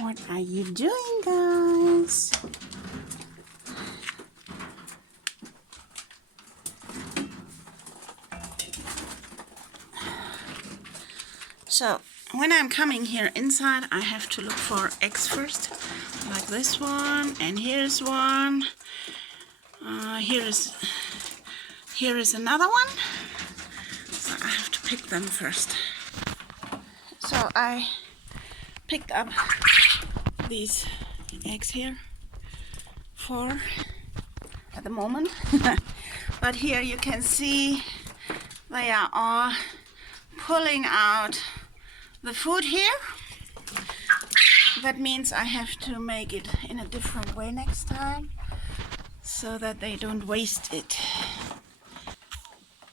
What are you doing, guys? So, when I'm coming here inside, I have to look for eggs first, like this one, and here's one. Here is another one. So I have to pick them first. So I picked up these eggs here, 4 at the moment. But here you can see they are all pulling out the food here. That means I have to make it in a different way next time so that they don't waste it.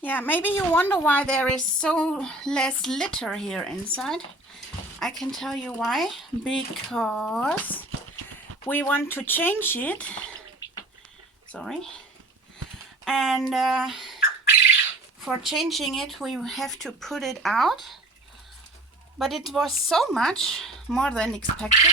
Yeah, maybe you wonder why there is so less litter here inside. I can tell you why. Because we want to change it. Sorry. And for changing it, we have to put it out. But it was so much more than expected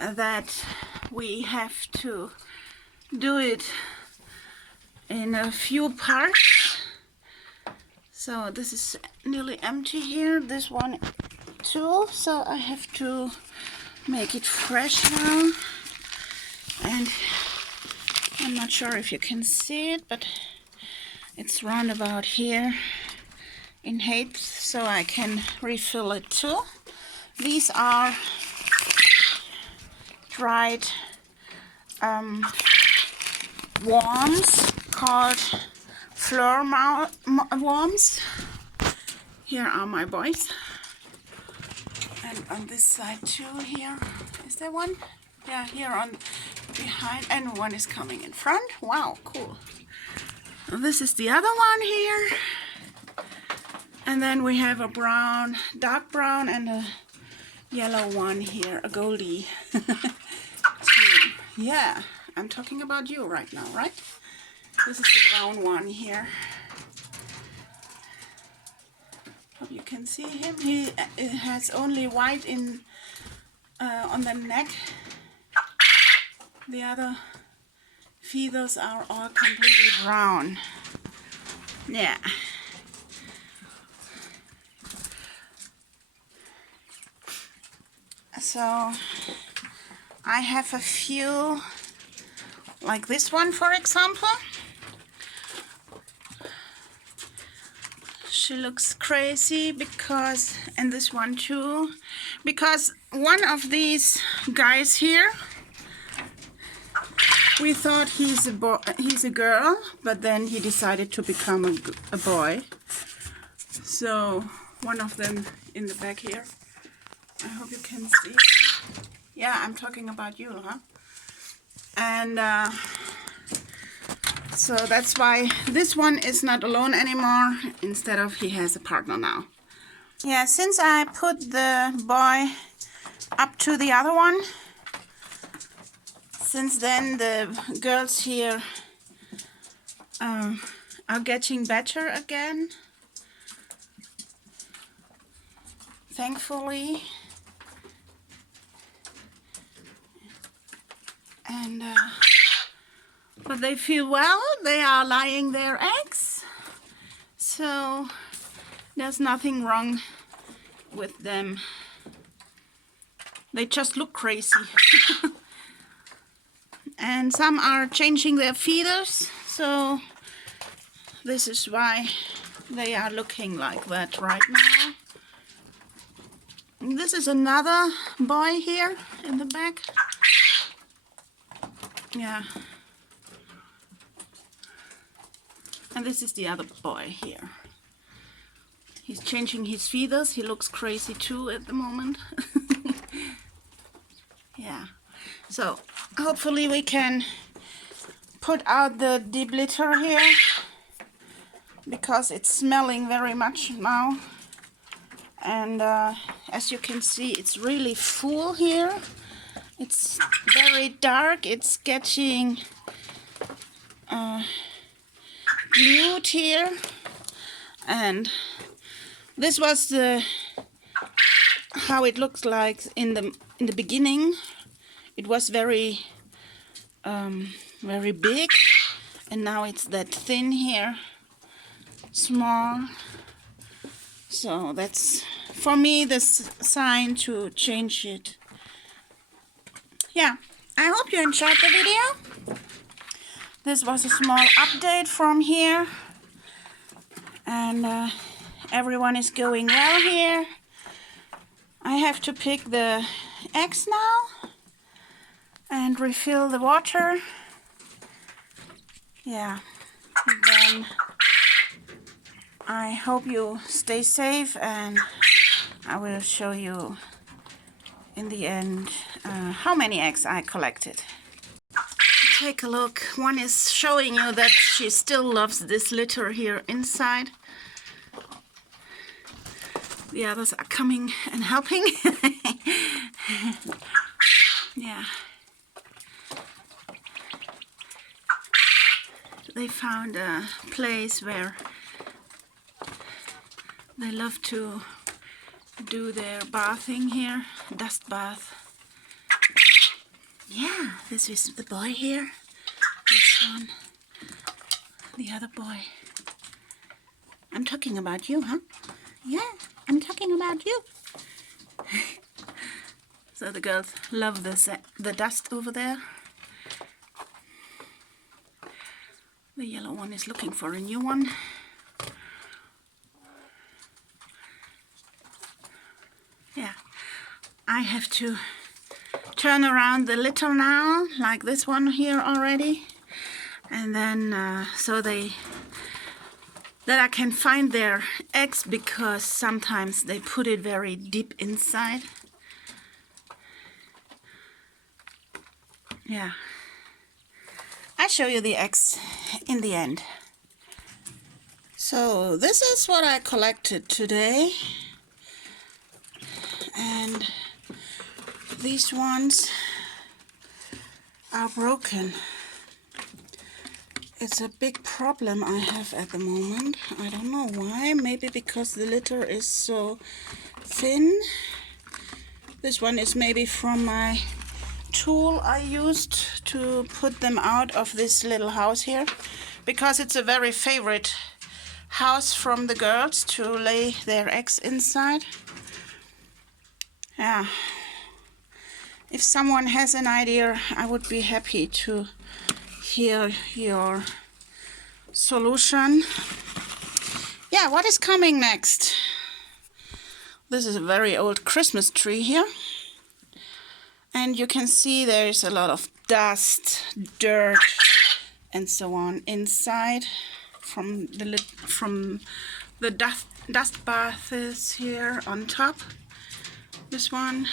that we have to do it in a few parts. So this is nearly empty here, this one too, so I have to make it fresh now. And I'm not sure if you can see it, but it's round about here in height, so I can refill it too. These are dried worms called floor worms. Here are my boys. And on this side too, here. Is there one? Yeah, here on behind, and one is coming in front. Wow, cool. This is the other one here. And then we have a brown, dark brown, and a yellow one here, a goldie. Yeah, I'm talking about you right now, right? This is the brown one here. Hope you can see him. He has only white in on the neck. The other feathers are all completely brown. Yeah. So I have a few, like this one for example. She looks crazy because, and this one too, because one of these guys here, we thought he's a girl, but then he decided to become a boy. So one of them in the back here. I hope you can see. Yeah, I'm talking about you, huh? And so that's why this one is not alone anymore. Instead of, he has a partner now. Yeah, since I put the boy up to the other one, since then the girls here are getting better again. Thankfully. And but they feel well. They are laying their eggs, so there's nothing wrong with them. They just look crazy. And some are changing their feeders, so this is why they are looking like that right now. And this is another boy here in the back. Yeah. And this is the other boy here. He's changing his feathers. He looks crazy too at the moment. Yeah. So hopefully we can put out the deep litter here, because it's smelling very much now. And as you can see, it's really full here. It's very dark. It's getting glued here. And this was the how it looks like in the beginning. It was very very big, and now it's that thin here, small. So that's for me the sign to change it. Yeah, I hope you enjoyed the video. This was a small update from here, and everyone is going well here. I have to pick the eggs now and refill the water. Yeah, and then I hope you stay safe, and I will show you in the end how many eggs I collected. Take a look. One is showing you that she still loves this litter here inside. The others are coming and helping. Yeah. They found a place where they love to do their bathing here, dust bath. Yeah, this is the boy here, this one, the other boy. I'm talking about you, huh? Yeah, I'm talking about you. So the girls love the dust over there. The yellow one is looking for a new one. Yeah, I have to turn around the litter now, like this one here already, and then so that I can find their eggs, because sometimes they put it very deep inside. Yeah, I'll show you the eggs in the end. So this is what I collected today, and these ones are broken. It's a big problem I have at the moment. I don't know why. Maybe because the litter is so thin. This one is maybe from my tool I used to put them out of this little house here, because it's a very favorite house from the girls to lay their eggs inside. Yeah. If someone has an idea, I would be happy to hear your solution. Yeah, what is coming next? This is a very old Christmas tree here. And you can see there's a lot of dust, dirt, and so on inside from the dust baths here on top. This one.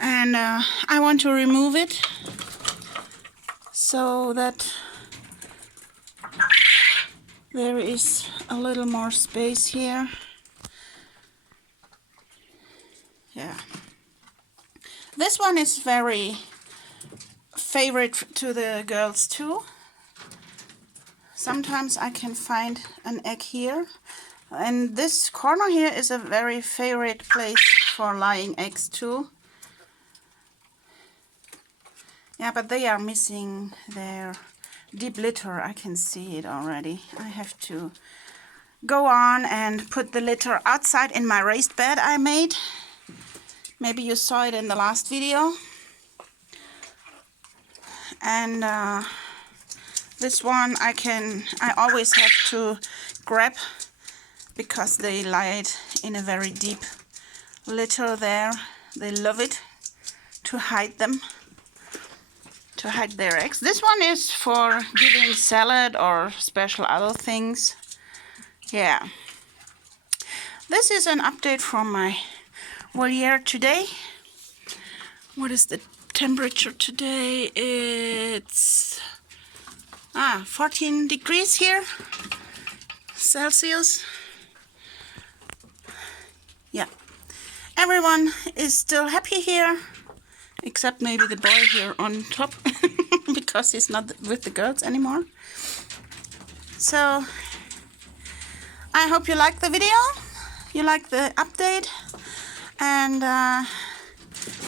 And I want to remove it so that there is a little more space here. Yeah. This one is very favorite to the girls too. Sometimes I can find an egg here. And this corner here is a very favorite place for laying eggs too. Yeah, but they are missing their deep litter. I can see it already. I have to go on and put the litter outside in my raised bed I made. Maybe you saw it in the last video. And this one I always have to grab, because they lie it in a very deep litter there. They love it to hide them, to hide their eggs. This one is for giving salad or special other things. Yeah. This is an update from my Voliere today. What is the temperature today? It's 14 degrees here, Celsius. Yeah. Everyone is still happy here, except maybe the boy here on top, because he's not with the girls anymore. So I hope you liked the video, you liked the update, And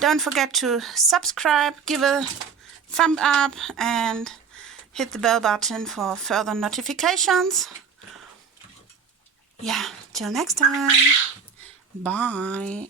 don't forget to subscribe, give a thumb up, and hit the bell button for further notifications. Yeah, till next time. Bye.